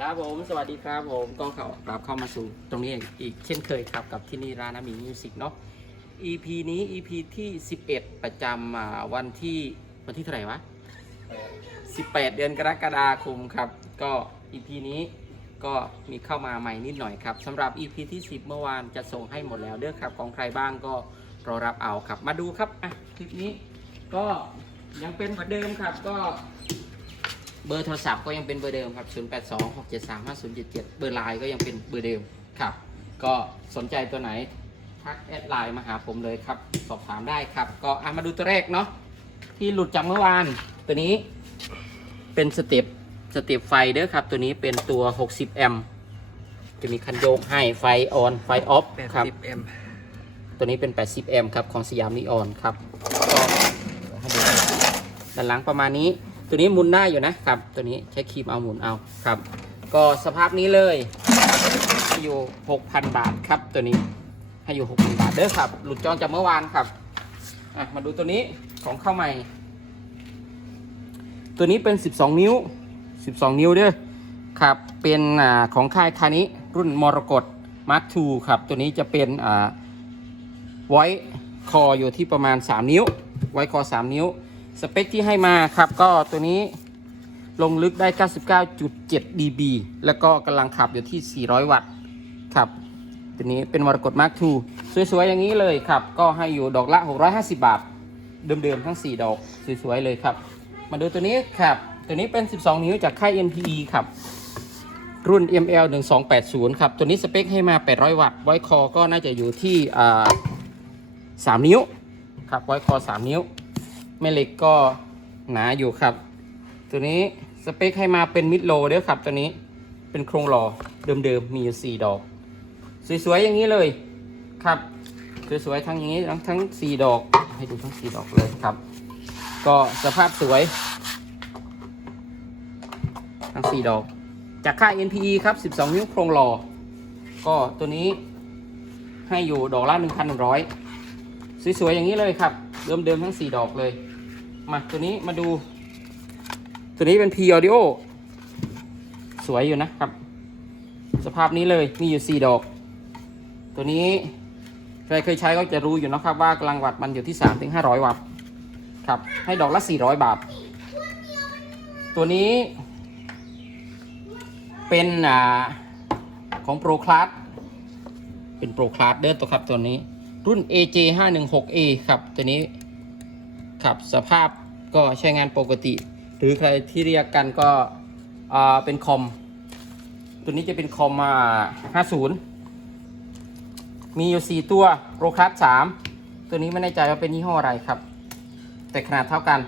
ครับผมสวัสดีครับผมก็เขากลับเข้ามาสู่ตรงนี้อีกเช่นเคยครับกับที่นี่ร้านอามีมิวสิกเนาะ EP นี้ EP ที่ 11 ประจำวันที่วันที่เท่าไหร่วะ 18 เดือนกรกฎาคมครับ ก็ EP นี้ก็มีเข้ามาใหม่นิดหน่อยครับสำหรับ EP ที่ 10 เมื่อวานจะส่งให้หมดแล้วเด้อครับ ของใครบ้างก็รอรับเอาครับมาดูครับอะคลิปนี้ก็ยังเป็นเหมือนเดิมครับก็ เบอร์โทรศัพท์ก็ยังเป็นเบอร์เดิมครับ 0 8 2 6 7 3 5 0 7 7 เบอร์ไลน์ก็ยังเป็นเบอร์เดิมครับ ก็สนใจตัวไหนทักแอดไลน์มาหาผมเลยครับ สอบถามได้ครับ ก็อะมาดูตัวแรกเนาะที่หลุดจากเมื่อวาน ตัวนี้เป็นสเต็ปสเต็ปไฟเด้อครับ ตัวนี้เป็นตัว 60 แอมป์จะมีคันโยกให้ไฟออนไฟออฟครับ80 m ตัวนี้เป็น 80 แอมป์ครับ ของสยามนีออนครับก็ให้ดูด้านหลังประมาณนี้ ตัวนี้หมุนได้อยู่นะครับ ตัวนี้ใช้ครีมเอาหมุนเอาครับ ก็สภาพนี้เลยให้อยู่ 6,000 บาทครับ ตัวนี้ให้อยู่ 6,000 บาทเด้อครับ หลุดจองจากเมื่อวานครับอะมาดูตัวนี้ของเข้าใหม่ ตัวนี้เป็น 12 นิ้ว 12 นิ้วเด้อครับ เป็นอ่าของค่ายคานิรุ่นมรกตมาร์คทูครับ ตัวนี้จะเป็นอ่าไว้คออยู่ที่ประมาณ 3 นิ้ว ไว้คอ 3 นิ้ว สเปคที่ให้มาครับก็ตัวนี้ลงลึกได้ 99.7 dB แล้วก็กำลังขับอยู่ที่ 400 วัตต์ครับ ตัวนี้เป็นมรกตมาร์คทูสวยๆ อย่างนี้เลยครับ ก็ให้อยู่ดอกละ 650 บาท เดิมๆ ทั้ง 4 ดอกสวยๆ เลยครับ มาดูตัวนี้ครับ ตัวนี้เป็น 12 นิ้วจากค่าย NPE ครับ รุ่น ML 1280 ครับ ตัวนี้สเปคให้มา 800 วัตต์ ไวคอก็น่าจะอยู่ที่ 3 นิ้ว ครับ ไวคอ 3 นิ้ว แม่เหล็กก็หนาอยู่ครับ ตัวนี้สเปคให้มาเป็นมิดโลเด้อครับ ตัวนี้เป็นโครงหล่อเดิมๆมีอยู่4ดอก สวยๆอย่างนี้เลยครับ สวยๆทั้งอย่างนี้ทั้งทั้ง4ดอก ให้ดูทั้ง4ดอกเลยครับ ก็สภาพสวย ทั้ง4ดอก จากค่าย NPE ครับ12นิ้วโครงหล่อก็ตัวนี้ให้อยู่ดอกละ1,100สวยๆอย่างนี้เลยครับ เดิมๆทั้ง 4 ดอกเลย มาตัวนี้มาดู ตัวนี้เป็น P Audio สวยอยู่นะครับ สภาพนี้เลยมีอยู่ 4 ดอก ตัวนี้ใครเคยใช้ก็จะรู้อยู่นะครับว่ากำลังวัตต์มันอยู่ที่ 3-500 วัตต์ครับ ให้ดอกละ 400 บาท ตัวนี้ เป็นอ่าของ Pro Class เป็น Pro Class เด้อตัวครับตัวนี้ รุ่น AJ 5 1 6 A ครับ ตัวนี้ครับสภาพก็ใช้งานปกติ หรือใครที่เรียกกันก็เป็นคอม ตัวนี้จะเป็นคอมมา50 มีอยู่ 4 ตัว Pro Class 3ตัวนี้ไม่แน่ใจว่าเป็นยี่ห้ออะไรครับ แต่ขนาดเท่ากัน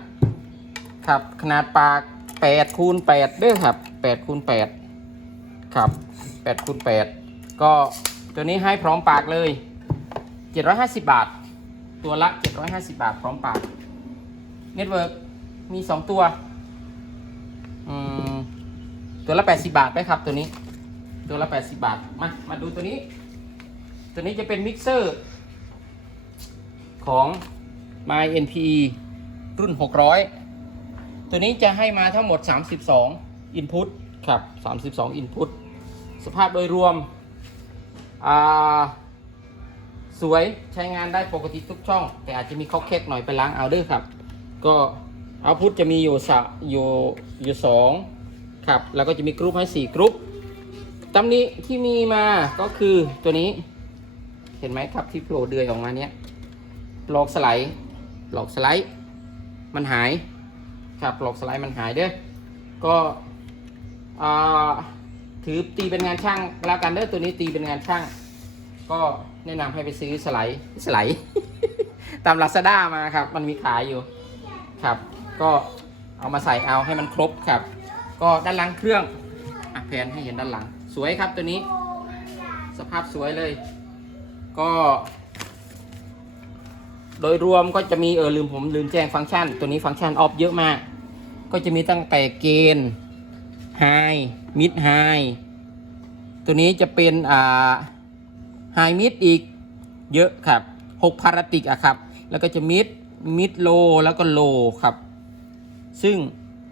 ครับ ขนาดปาก8คูณ8เด้อครับ8คูณ8ครับ8คูณ8ก็ตัวนี้ให้พร้อมปากเลย 750 บาท ตัวละ 750 บาท พร้อมปากเน็ตเวิร์กมี 2 ตัว ตัวละ 80 บาทได้ครับตัวนี้ ตัวละ 80 บาท มา มาดูตัวนี้ ตัวนี้จะเป็นมิกเซอร์ของ MyNP รุ่น 600 ตัวนี้จะให้มาทั้งหมด 32 Input ครับ 32 Input สภาพโดยรวม อ่า สวยใช้งานได้ปกติทุกช่อง แต่อาจจะมีข้อแคกหน่อยไปล้างเอาเด้วยครับ ก็เอาพุทจะมีอยู่สะอยู่อยู่สองครับแล้วก็จะมีกรุ๊ปให้สี่กรุ๊ปตำนี้ที่มีมาก็คือตัวนี้ เห็นไหมครับที่โผล่เดือยออกมาเนี้ยปลอกสไลด์ปลอกสไลด์ มันหายครับปลอกสไลด์มันหายเด้อก็อ่าถือตีเป็นงานช่างแล้วกันเด้อตัวนี้ตีเป็นงานช่าง ก็ แนะนำให้ไปซื้อสไลด์สไลด์ ตามลาซาด้ามาครับ มันมีขายอยู่ครับ ก็เอามาใส่เอาให้มันครบครับ ก็ด้านหลังเครื่องอะแพนให้เห็นด้านหลัง สวยครับตัวนี้ สภาพสวยเลย ก็ โดยรวมก็จะมีเออลืมผมลืมแจ้งฟังก์ชัน ตัวนี้ฟังก์ชันออฟเยอะมาก ก็จะมีตั้งแต่เกณฑ์ไฮมิดไฮตัวนี้จะเป็นอ่า ไฮมิดอีกเยอะครับ6พาราติกอะครับ แล้วก็จะมิดมิดโลแล้วก็โลครับ ซึ่ง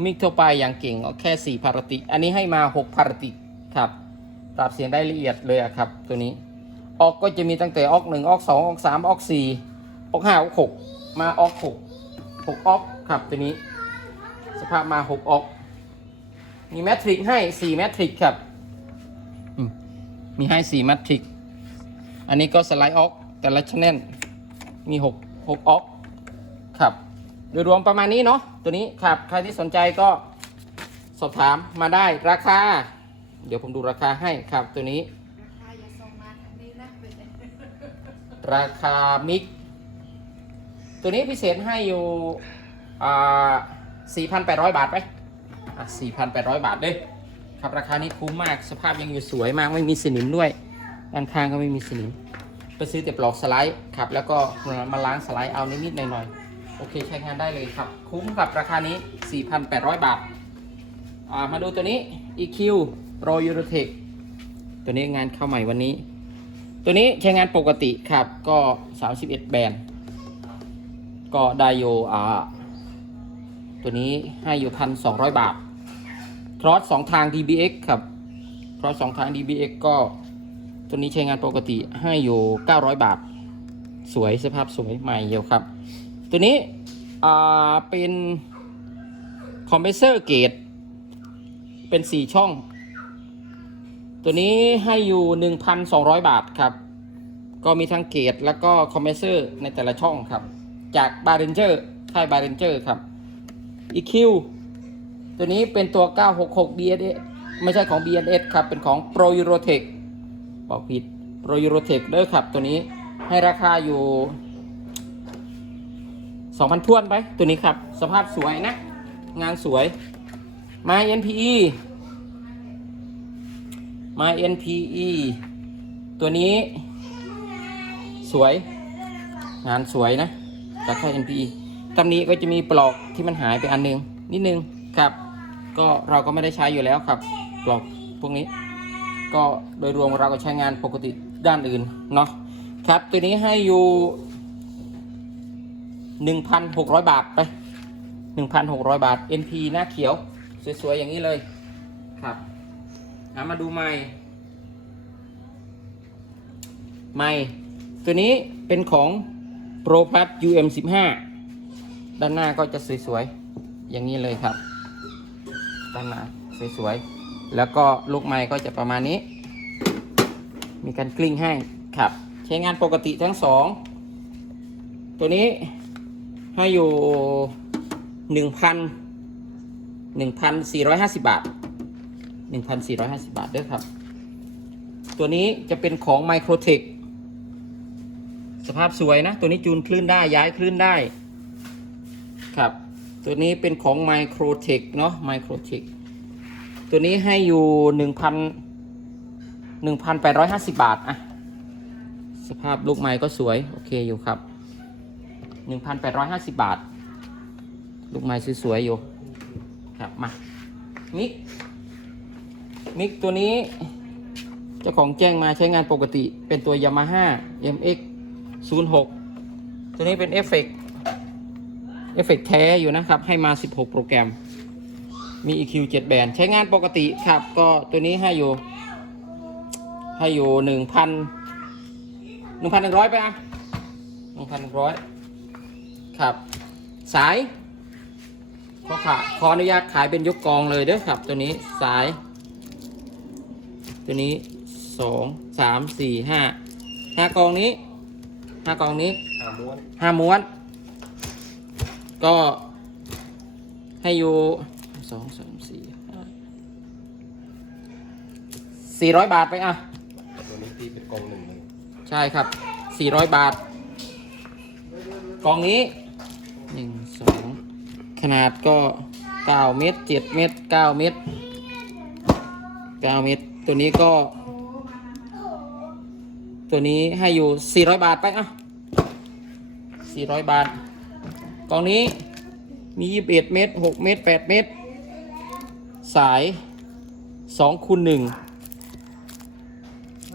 มิกทั่วไปอย่างเก่งก็แค่ 4 พาราติก อันนี้ให้มา 6 พาราติกครับปรับเสียงได้ละเอียดเลยอะครับ ตัวนี้ ออกก็จะมีตั้งแต่ออกหนึ่งออกสองออกสามออกสี่ออกห้าออกหกมาออกหกหกออกครับตัวนี้ สภาพมาหกออก มีแมทริกให้สี่แมทริกครับมมีให้สี่แมทริก อันนี้ก็สไลด์ออกแต่ละชแนลมีหกหกออกครับโดยรวมประมาณนี้เนาะตัวนี้ครับใครที่สนใจก็สอบถามมาได้ราคา เดี๋ยวผมดูราคาให้ครับตัวนี้ ราคาอย่าส่งมาทางนี้นะเป็นไงราคามิก ตัวนี้พิเศษให้อยู่อ่า4,800 บาทไปอะ4,800 บาทเด้ยครับราคานี้คุ้มมากสภาพยังอยู่สวยมากไม่มีสนิมด้วย ด้านข้างก็ไม่มีสนิม ไปซื้อแต่ปลอกสไลด์ครับ แล้วก็มาล้างสไลด์เอานิดๆหน่อยๆ โอเคใช้งานได้เลยครับ คุ้มกับราคานี้ 4,800 บาทอ่ามาดูตัวนี้ EQ Pro Eurotech ตัวนี้งานเข้าใหม่วันนี้ ตัวนี้ใช้งานปกติครับ ก็ 31 แบรนด์ก็ได้อยู่อ่าตัวนี้ให้อยู่พันสองบาท ครอสสองทาง DBX ครับ ครอสสองทาง DBX ก็ ตัวนี้ใช้งานปกติให้อยู่ 900 บาท สวยสภาพสวยใหม่เยียวครับ ตัวนี้เป็นคอมเพรสเซอร์เกตเป็น 4 ช่อง ตัวนี้ให้อยู่ 1,200 บาทครับ ก็มีทั้งเกตแล้วก็คอมเพรสเซอร์ในแต่ละช่องครับ จากบาร์เรนเจอร์ค่ายบาร์เรนเจอร์ครับ EQ ตัวนี้เป็นตัว 966 BS ไม่ใช่ของ BNS ครับ เป็นของ Pro Eurotech บอกผิด Pro Eurotech เด้อครับตัวนี้ให้ราคาอยู่2,000ทวนไปตัวนี้ครับ สภาพสวยนะ งานสวยมา NPE มา NPE ตัวนี้ สวย งานสวยนะจากค่าย NPE ตำนี้ก็จะมีปลอกที่มันหายไปอันนึง นิดนึงครับ ก็เราก็ไม่ได้ใช้อยู่แล้วครับ ปลอกพวกนี้ ก็โดยรวมเราก็ใช้งานปกติด้านอื่นเนาะครับตัวนี้ให้อยู่ 1,600 บาทไป 1,600 บาท NP หน้าเขียว สวย ๆ อย่างนี้เลยครับอะมาดูไม้ไม้ตัวนี้เป็นของ Pro Plus UM 15ด้านหน้าก็จะสวย ๆ อย่างนี้เลยครับ ด้านหน้าสวย ๆ แล้วก็ลูกไม้ก็จะประมาณนี้ มีการกลิ้งให้ครับ ใช้งานปกติทั้งสอง ตัวนี้ให้อยู่หนึ่งพันหนึ่งพันสี่ร้อยห้าสิบบาทหนึ่งพันสี่ร้อยห้าสิบาทด้อครับ ตัวนี้จะเป็นของ Microtech สภาพสวยนะ ตัวนี้จูนคลื่นได้ย้ายคลื่นได้ ครับ ตัวนี้เป็นของ Microtech เนาะ Microtech ตัวนี้ให้อยู่หนึ่งพันหนึ่งพันแปดร้อยห้าสิบบาทอะสภาพลูกไม้ก็สวย โอเคอยู่ครับหนึ่งพันแปดร้อยห้าสิบบาท ลูกไม้สวยๆอยู่ครับมามิกมิกตัวนี้เจ้าของแจ้งมาใช้งานปกติเป็นตัว Yamaha MX 06 ตัวนี้เป็นเอฟเฟกต์เอฟเฟกต์แท้อยู่นะครับ ให้มา 16 โปรแกรม มี EQ 7 แบนใช้งานปกติครับ ก็ตัวนี้ให้อยู่ ให้อยู่1,000 1,100ไปอะ1,100ครับ สายขอขาขออนุญาตขายเป็นยกกองเลยเด้อครับ ตัวนี้สาย ตัวนี้สองสามสี่ห้าห้ากองนี้ห้ากองนี้อ่าม้วนห้าม้วน ก็ให้อยู่ สองสามสี่ห้าสี่ร้อยบาทไปอะ ตัวนี้ตีเป็นกองหนึ่งเลยใช่ครับ400บาท กล่องนี้1 2ขนาดก็9เมตร7เมตร9เมตร9เมตร ตัวนี้ก็ ตัวนี้ให้อยู่400บาทไปอะ400บาท กล่องนี้มี21เมตร6เมตร8เมตร สาย2คูณ1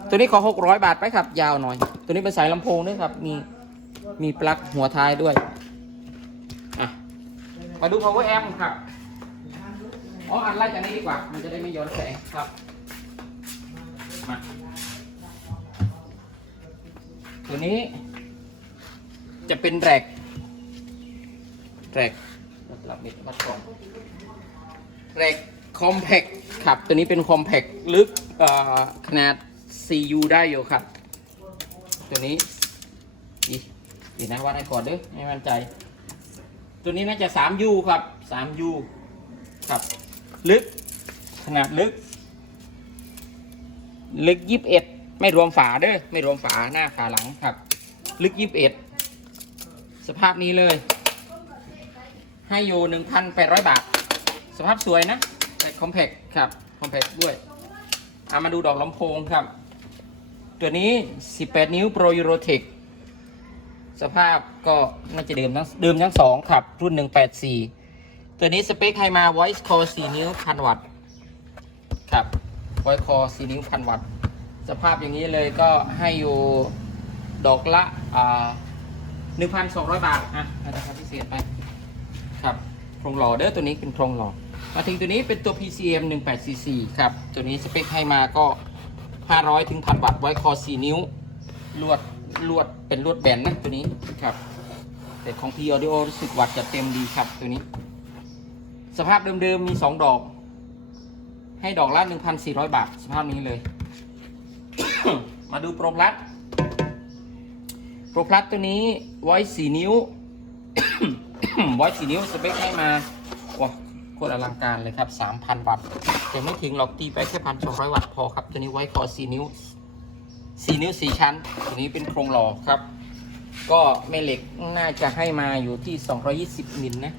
ตัวนี้ขอ 600 บาทไปครับ ยาวหน่อย ตัวนี้เป็นสายลำโพงด้วยครับ มี มีปลั๊กหัวท้ายด้วย มาดู power amp ครับ อ๋อ อันไล่จากนี้ดีกว่า มันจะได้ไม่ย้อนแสงครับ มา ตัวนี้ จะเป็นแรกแรกรับมิดวัดก่อนแรก คอมแพคครับ ตัวนี้เป็นคอมแพคลึกขนาด CU ได้อยู่ครับ ตัวนี้อีดีนะวัดให้ก่อนเด้อไม่มั่นใจ ตัวนี้น่าจะ 3U ครับ 3U ครับ ลึก ขนาดลึก ลึกยิบเอ็ดไม่รวมฝาเด้อไม่รวมฝาหน้าขาหลังครับ ลึกยิบเอ็ดสภาพนี้เลย ให้อยู่หนึ่งพันแปดร้อยบาท สภาพสวยนะ แต่คอมแพคครับคอมแพคด้วยเอามาดูดอกลำโพงครับ ตัวนี้ 18 นิ้ว Pro Eurotech สภาพก็น่าจะเดิมทั้งเดิมทั้งสองครับ รุ่น 184 ตัวนี้สเปคใหมา Voice Core 4 นิ้วพันวัตต์ครับ Voice Core 4 นิ้วพันวัตต์สภาพอย่างนี้เลยก็ให้อยู่ดอกละอ่า1,200 บาท อะราคาพิเศษไป ครับโครงหล่อเด้อตัวนี้เป็นโครงหล่อ มาถึงตัวนี้เป็นตัว PCM 1844ครับ ตัวนี้สเปคให้มาก็ 500ถึง1,000วัตต์ไว้คอ 4 นิ้ว ลวดลวดเป็นลวดแบนนะตัวนี้ครับ แต่ของ P Audio รู้สึกวัตต์จะเต็มดีครับตัวนี้ สภาพเดิมๆมี 2 ดอก ให้ดอกละ 1,400 บาท สภาพนี้เลย มาดูโปรพลัสโปรพลัสตัวนี้ไว้ 4 นิ้วไว้ 4 นิ้วสเปคให้มา คตรอลังการเลยครับ 3,000 วัตต์แต่ไม่ถึงหรอกตีไปแค่พันสองร้อยวัตต์พอครับ ตัวนี้ไว้คอ 4 นิ้ว 4 นิ้ว 4 ชั้น ตัวนี้เป็นโครงหล่อครับ ก็แม่เหล็กน่าจะให้มาอยู่ที่ 220 มิลนะ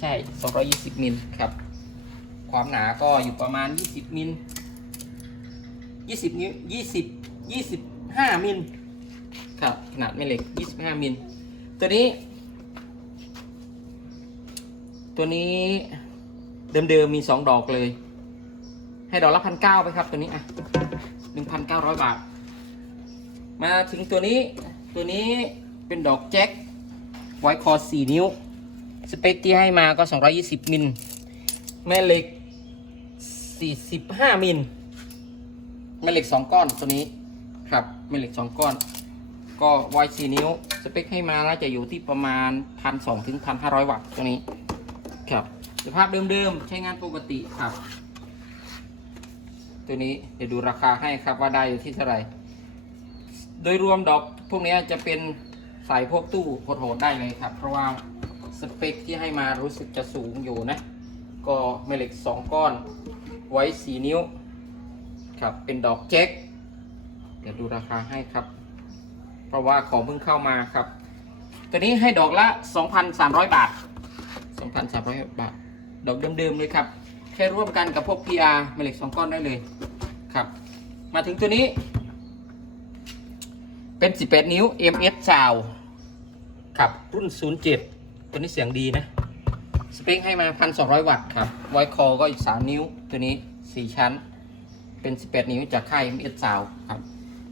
ใช่ 220 มิลครับ ความหนาก็อยู่ประมาณ 20 มิล 20 นิ้ว 20 25 มิลครับขนาดแม่เหล็ก 25 มิล ตัวนี้ ตัวนี้ เดิมๆมี2ดอกเลย ให้ดอกละพันเก้าไปครับตัวนี้อะหนึ่งพันเก้าร้อยบาท มาถึงตัวนี้ตัวนี้เป็นดอกแจ็คไว้คอ4นิ้ว สเปคที่ให้มาก็ 220 มิล แม่เหล็ก 45 มิล แม่เหล็ก 2 ก้อนตัวนี้ครับ แม่เหล็ก 2 ก้อน ก็ไว้4นิ้ว สเปคให้มาน่าจะอยู่ที่ประมาณ 1,200 ถึง 1,500 วัตต์ตัวนี้ ครับ สภาพเดิมๆ ใช้งานปกติครับ ตัวนี้เดี๋ยวดูราคาให้ครับว่าได้อยู่ที่เท่าไหร่ โดยรวมดอกพวกนี้จะเป็นใส่พวกตู้โหดๆได้เลยครับ เพราะว่าสเปคที่ให้มารู้สึกจะสูงอยู่นะ ก็แม่เหล็ก 2 ก้อน ไว้ 4 นิ้ว ครับ เป็นดอกแจ็ค เดี๋ยวดูราคาให้ครับ เพราะว่าของเพิ่งเข้ามาครับ ตัวนี้ให้ดอกละ 2,300 บาท 2,300 บาท ดอกเดิมๆเลยครับ แค่ร่วมกันกับพวก PR แม่เหล็ก2ก้อนได้เลยครับ มาถึงตัวนี้ เป็น 18 นิ้ว MS ซาวครับรุ่น 07 ตัวนี้เสียงดีนะ สเปคให้มา 1,200 วัตต์ครับไวคอก็อีก 3 นิ้ว ตัวนี้ 4 ชั้น เป็น 18 นิ้วจากค่าย MS ซาวครับ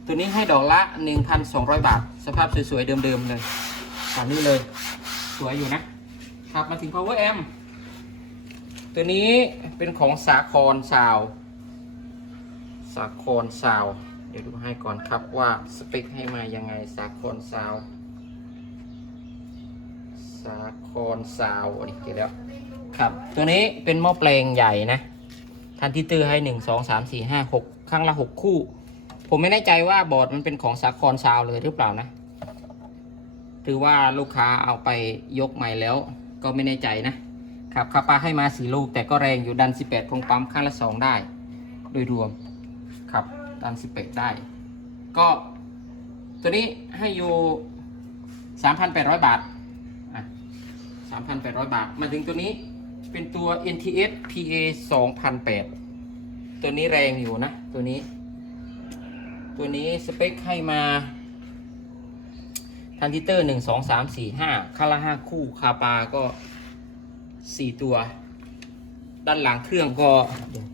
ตัวนี้ให้ดอกละ 1,200 บาท สภาพสวยๆ เดิมๆเลยตามนี้เลย สวยอยู่นะ ครับมาถึง power amp ตัวนี้เป็นของสาครซาว สาครซาว เดี๋ยวดูให้ก่อนครับว่าสเปคให้มายังไงสาครซาว สาครซาวอันนี้เกี่ยวแล้ว ครับ ตัวนี้เป็นหม้อแปลงใหญ่นะทันที่ตื้อให้หนึ่งสองสามสี่ห้าหกข้างละหกคู่ ผมไม่แน่ใจว่าบอร์ดมันเป็นของสาครซาวเลยหรือเปล่านะหรือว่าลูกค้าเอาไปยกใหม่แล้วก็ไม่แน่ใจนะ ครับคาปาให้มาสี่ลูก แต่ก็แรงอยู่ดัน 18พงปั๊มข้างละ 2 ได้ โดยรวมครับดัน 18 ได้ ก็ตัวนี้ให้อยู่ 3,800 บาทอะ3,800 บาท มาถึงตัวนี้เป็นตัว NTS PA 2008 ตัวนี้แรงอยู่นะ ตัวนี้ ตัวนี้สเปคให้มาทันทิเตอร์หนึ่งสองสามสี่ห้าข้างละห้าคู่คาปาก็ สี่ตัว ด้านหลังเครื่องก็เดี๋ยว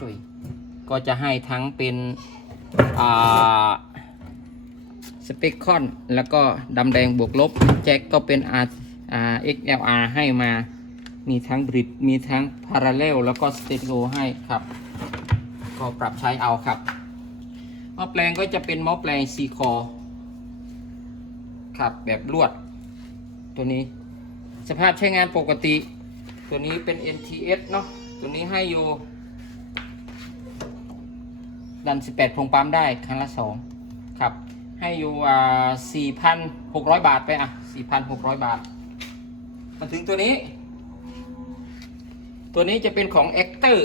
จุยก็จะให้ทั้งเป็นสเปคคอน แล้วก็ดำแดงบวกลบ แจ็คก็เป็น R อ่า XLR ให้มามีทั้งบริดมีทั้งพาราเลลแล้วก็สเต r รให้ครับ ก็ปรับใช้เอาครับหม้อแปลงก็จะเป็นหม้อแปลงซีคอครับแบบลวด ตัวนี้ ภาพใช้งานปกติ ตัวนี้เป็น NTS เนาะตัวนี้ให้อยู่ ดัน 18พงปั๊มได้ครั้งละ 2 ครับ ให้อยู่อ่า4,600 บาทไปอะ 4,600 บาท มาถึงตัวนี้ ตัวนี้จะเป็นของ a c t o r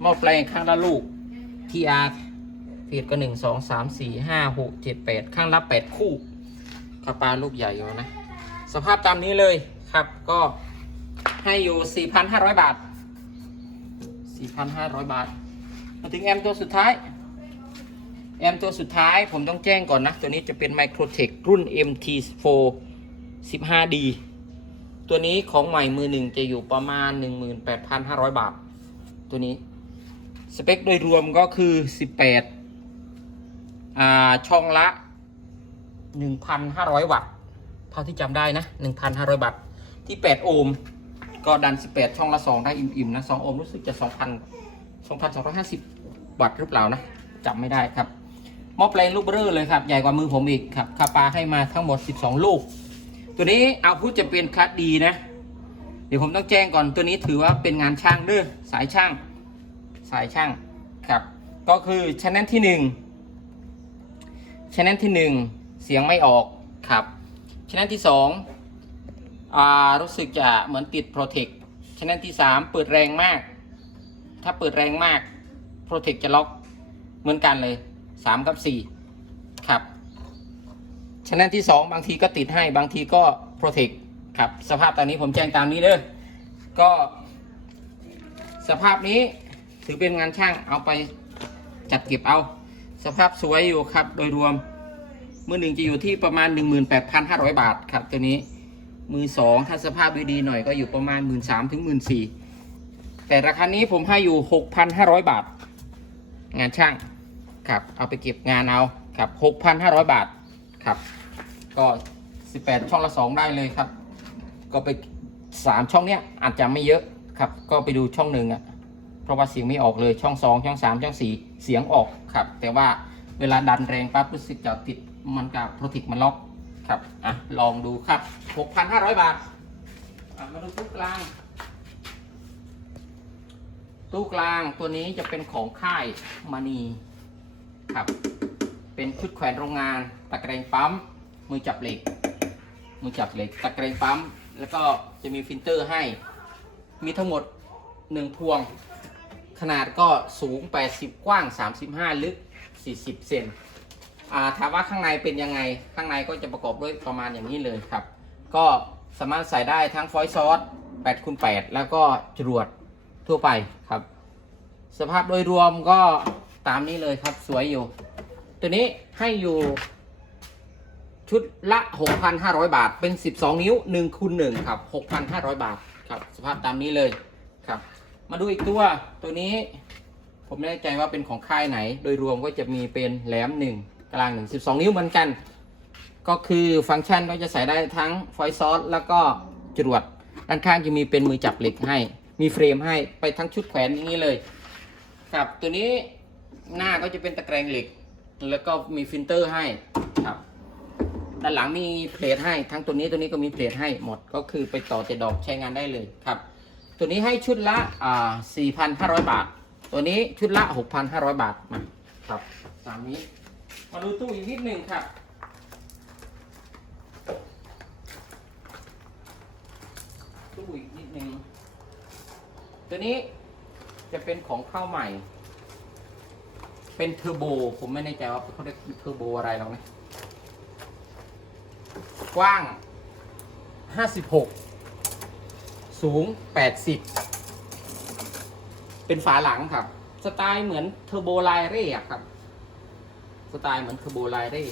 หม้อแปลงข้างละลูก TR เพียดก็1 2 3 4 5 6 7 8ข้างละ8คู่กระปลาลูกใหญ่อยู่นะ สภาพตามนี้เลย ครับ ก็ให้อยู่ 4,500 บาท 4,500 บาท มาถึงแอมตัวสุดท้าย แอมตัวสุดท้ายผมต้องแจ้งก่อนนะ ตัวนี้จะเป็น Microtech รุ่น MT4 15D ตัวนี้ของใหม่มือหนึ่งจะอยู่ประมาณ 18,500 บาท ตัวนี้ สเปคโดยรวมก็คือ 18 อ่า ช่องละ 1,500 วัตต์ เท่าที่จำได้นะ 1,500 วัตต์ ที่ 8 โอห์มก็ดัน 18 ช่องละ 2 ได้อิ่มๆนะ 2 โอห์มรู้สึกจะ 2,000 2,250 วัตต์หรือเปล่านะจำไม่ได้ครับมอแปลงลูกเบอร์เลยครับ ใหญ่กว่ามือผมอีกครับคาปาให้มาทั้งหมด 12 ลูก ตัวนี้เอาพูดจะเป็นคัดดีนะ เดี๋ยวผมต้องแจ้งก่อนตัวนี้ถือว่าเป็นงานช่างเด้อสายช่าง สายช่างครับ ก็คือชแนลที่หนึ่งชแนลที่หนึ่งเสียงไม่ออกครับชแนลที่สองอ่า รู้สึกจะเหมือนติดโปรเทคชแนลที่สามเปิดแรงมาก ถ้าเปิดแรงมากโปรเทคจะล็อกเหมือนกันเลยสามกับสี่ครับชแนลที่ 2 บางทีก็ติดให้บางทีก็โปรเทคครับ สภาพตอนนี้ผมแจ้งตามนี้เด้อก็ สภาพนี้ถือเป็นงานช่างเอาไปจัดเก็บเอา สภาพสวยอยู่ครับโดยรวมมือหนึ่งจะอยู่ที่ประมาณ 18,500 บาทครับตัวนี้ มือสองถ้าสภาพดีๆหน่อยก็อยู่ประมาณ 1 3ื่นถึงหมื่นสี่แต่ราคานี้ผมให้อยู่ 6,500 บาท งานช่างครับเอาไปเก็บงานเอาครับ6,500 บาทครับ ก็ 18 ช่องละ 2 ได้เลยครับ ก็ไป 3 ช่องเนี้ยอาจจะไม่เยอะครับ ก็ไปดูช่องหนึ่งอะ่ะเพราะว่าเสียงไม่ออกเลยช่อง 2 ช่อง 3 ช่อง 4 เสียงออกครับ แต่ว่าเวลาดันแรงปั๊บรู้สึกจะติดมันกับโปรติกมันล็อก ครับ อะ ลองดูครับ 6,500 บาท อะ มาดูตู้กลาง ตู้กลางตัวนี้จะเป็นของค่ายมานีครับ เป็นชุดแขวนโรงงาน ตะแกรงปั๊ม มือจับเหล็ก มือจับเหล็ก ตะแกรงปั๊ม แล้วก็จะมีฟิลเตอร์ให้ มีทั้งหมด 1 พวง ขนาดก็สูง 80 กว้าง 35 ลึก 40 เซน ถามว่าข้างในเป็นยังไง ข้างในก็จะประกอบด้วยประมาณอย่างนี้เลยครับ ก็สามารถใส่ได้ทั้งฟอยล์ซอส8คูณ8แล้วก็จรวดทั่วไปครับ สภาพโดยรวมก็ตามนี้เลยครับสวยอยู่ ตัวนี้ให้อยู่ชุดละ 6,500 บาท เป็น 12 นิ้ว1คูณ1ครับ 6,500 บาทครับ สภาพตามนี้เลยครับ มาดูอีกตัวตัวนี้ ผมไม่แน่ใจว่าเป็นของค่ายไหน โดยรวมก็จะมีเป็นแหลม1 กลาง 1 12 นิ้วเหมือนกัน ก็คือฟังก์ชันก็จะใส่ได้ทั้งฟอยล์ซอสแล้วก็จรวด ด้านข้างจะมีเป็นมือจับเหล็กให้ มีเฟรมให้ไปทั้งชุดแขวนอย่างนี้เลยครับตัวนี้หน้าก็จะเป็นตะแกรงเหล็ก แล้วก็มีฟิลเตอร์ให้ครับด้านหลังมีเพลทให้ทั้งตัวนี้ตัวนี้ก็มีเพลทให้หมดก็คือไปต่อแต่ดอกใช้งานได้เลยครับ ตัวนี้ให้ชุดละอ่า4,500 บาท ตัวนี้ชุดละ 6,500 บาทมาครับตามนี้ มาดูตู้อีกนิดหนึ่งครับ ตู้อีกนิดหนึ่งตัวนี้จะเป็นของเข้าใหม่ เป็นเทอร์โบ ผมไม่แน่ใจว่าเขาเรียกเทอร์โบอะไรหรอกนะกว้าง 56 สูง 80 เป็นฝาหลังครับ สไตล์เหมือนเทอร์โบไลเร่ครับ สไตล์เหมือนเทอร์โบไลเร่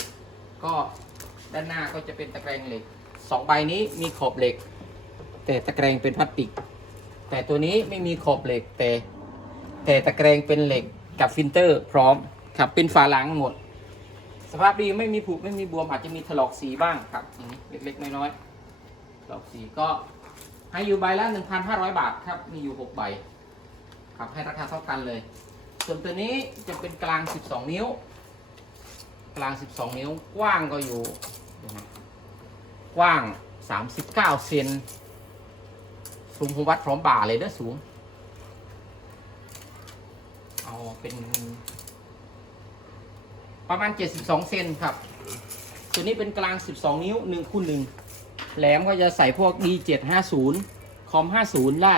ก็ด้านหน้าก็จะเป็นตะแกรงเหล็กสองใบนี้มีขอบเหล็ก แต่ตะแกรงเป็นพลาสติก แต่ตัวนี้ไม่มีขอบเหล็กแต่ แต่ตะแกรงเป็นเหล็กกับฟิลเตอร์พร้อมครับเป็นฝาหลังหมด สภาพดีไม่มีผุไม่มีบวมอาจจะมีถลอกสีบ้างครับเล็กๆน้อยๆถลอกสีก็ให้อยู่ใบละ1,500 บาทครับมีอยู่ 6 ใบ ครับให้ราคาเท่ากันเลย ส่วนตัวนี้จะเป็นกลาง 12 นิ้ว กลาง 12 นิ้วกว้างก็อยู่กว้าง 39 เซนสูงผมวัดพร้อมบ่าเลยเด้อสูง เอาเป็น ประมาณ 72 เซนครับ ตัวนี้เป็นกลาง 12 นิ้ว1คูณ1แหลมก็จะใส่พวก D750 คอม 50 ได้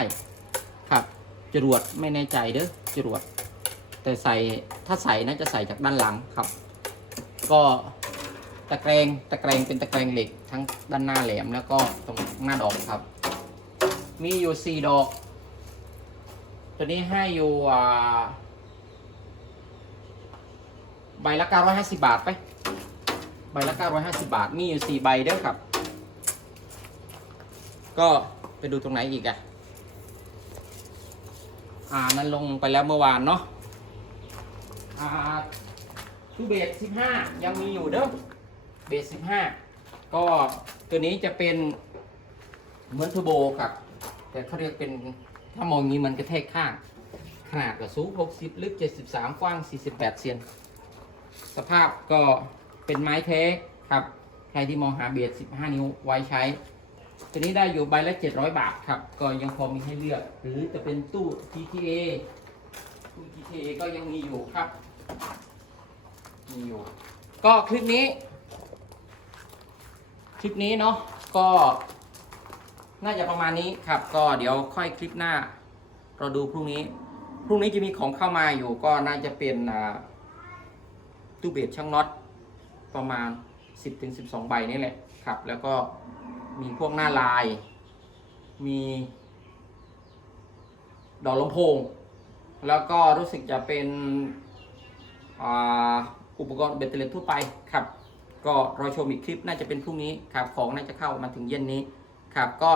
ครับจรวดไม่แน่ใจเด้อจรวด แต่ใส่ถ้าใส่น่าจะใส่จากด้านหลังครับ ก็ตะแกรงตะแกรงเป็นตะแกรงเหล็กทั้งด้านหน้าแหลมแล้วก็ตรงหน้าดอกครับ มีอยู่4ดอก ตัวนี้ให้อยู่อ่าใบละ950บาทไป ใบละ950บาท มีอยู่4ใบเด้อครับ ก็ไปดูตรงไหนอีกอะอ่า นั้นลงไปแล้วเมื่อวานเนาะอ่า ทูเบส15 ยังมีอยู่เด้อเบส15 ก็ตัวนี้จะเป็นเหมือนเทอร์โบครับ แต่เขาเรียกเป็นถ้ามองงนี้มันกระแทกข้าง ขนาดก็สูง 60 ลึก 73 กว้าง 48 เซนสภาพก็เป็นไม้เทคครับ ใครที่มองหาเบียด15 นิ้วไว้ใช้ ตัวนี้ได้อยู่ใบละ 700 บาทครับ ก็ยังพอมีให้เลือก หรือจะเป็นตู้ GTA ตู้ GTA ก็ยังมีอยู่ครับ มีอยู่ ก็คลิปนี้ คลิปนี้เนาะก็ น่าจะประมาณนี้ครับ ก็เดี๋ยวค่อยคลิปหน้า เราดูพรุ่งนี้ พรุ่งนี้จะมีของเข้ามาอยู่ ก็น่าจะเป็นตู้เบสช่างน็อตประมาณ 10-12 ใบนี่แหละครับ แล้วก็มีพวกหน้าลาย มี ดอกลำโพง แล้วก็รู้สึกจะเป็น อุปกรณ์เบตเตอร์ทั่วไปครับก็รอชมอีกคลิปน่าจะเป็นพรุ่งนี้ครับของน่าจะเข้ามาถึงเย็นนี้ครับก็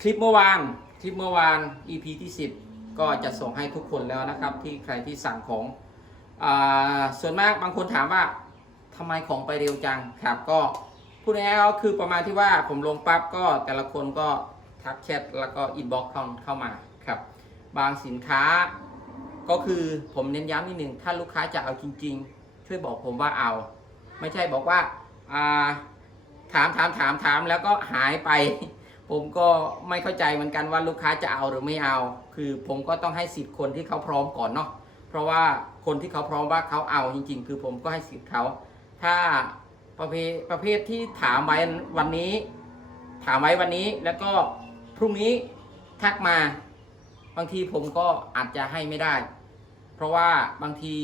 คลิปเมื่อวานคลิปเมื่อวาน EP ที่ 10 ก็จะส่งให้ทุกคนแล้วนะครับ ที่ใครที่สั่งของอ่าส่วนมากบางคนถามว่าทำไมของไปเร็วจังครับก็พูดง่ายๆก็คือประมาณที่ว่าผมลงปั๊บก็แต่ละคนก็ทักแชทแล้วก็อินบ็อกเข้าเข้ามาครับบางสินค้าก็คือผมเน้นย้ำนิดหนึ่งถ้าลูกค้าจะเอาจริง ๆ ช่วยบอกผมว่าเอา ไม่ใช่บอกว่าอ่าถามถามถามถามแล้วก็หายไป ผมก็ไม่เข้าใจเหมือนกันว่าลูกค้าจะเอาหรือไม่เอา คือผมก็ต้องให้สิทธิ์คนที่เขาพร้อมก่อนเนาะเพราะว่าคนที่เขาพร้อมว่าเขาเอาจริง ๆ คือผมก็ให้สิทธิ์เขาถ้าประเภทประเภทที่ถามไว้วันนี้ ถามไว้วันนี้แล้วก็พรุ่งนี้ทักมา บางทีผมก็อาจจะให้ไม่ได้ เพราะว่าบางที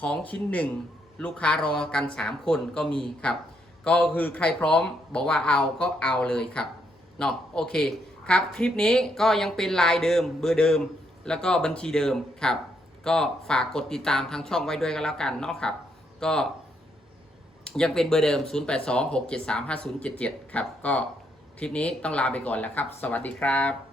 ของชิ้นหนึ่งลูกค้ารอกัน 3 คนก็มีครับ ก็คือใครพร้อมบอกว่าเอาก็เอาเลยครับเนาะโอเคครับคลิปนี้ก็ยังเป็นลายเดิมเบอร์เดิม แล้วก็บัญชีเดิมครับ ก็ฝากกดติดตามทางช่องไว้ด้วยก็แล้วกันเนาะครับ ก็ยังเป็นเบอร์เดิม 0826735077 ครับ ก็คลิปนี้ต้องลาไปก่อนแล้วครับ สวัสดีครับ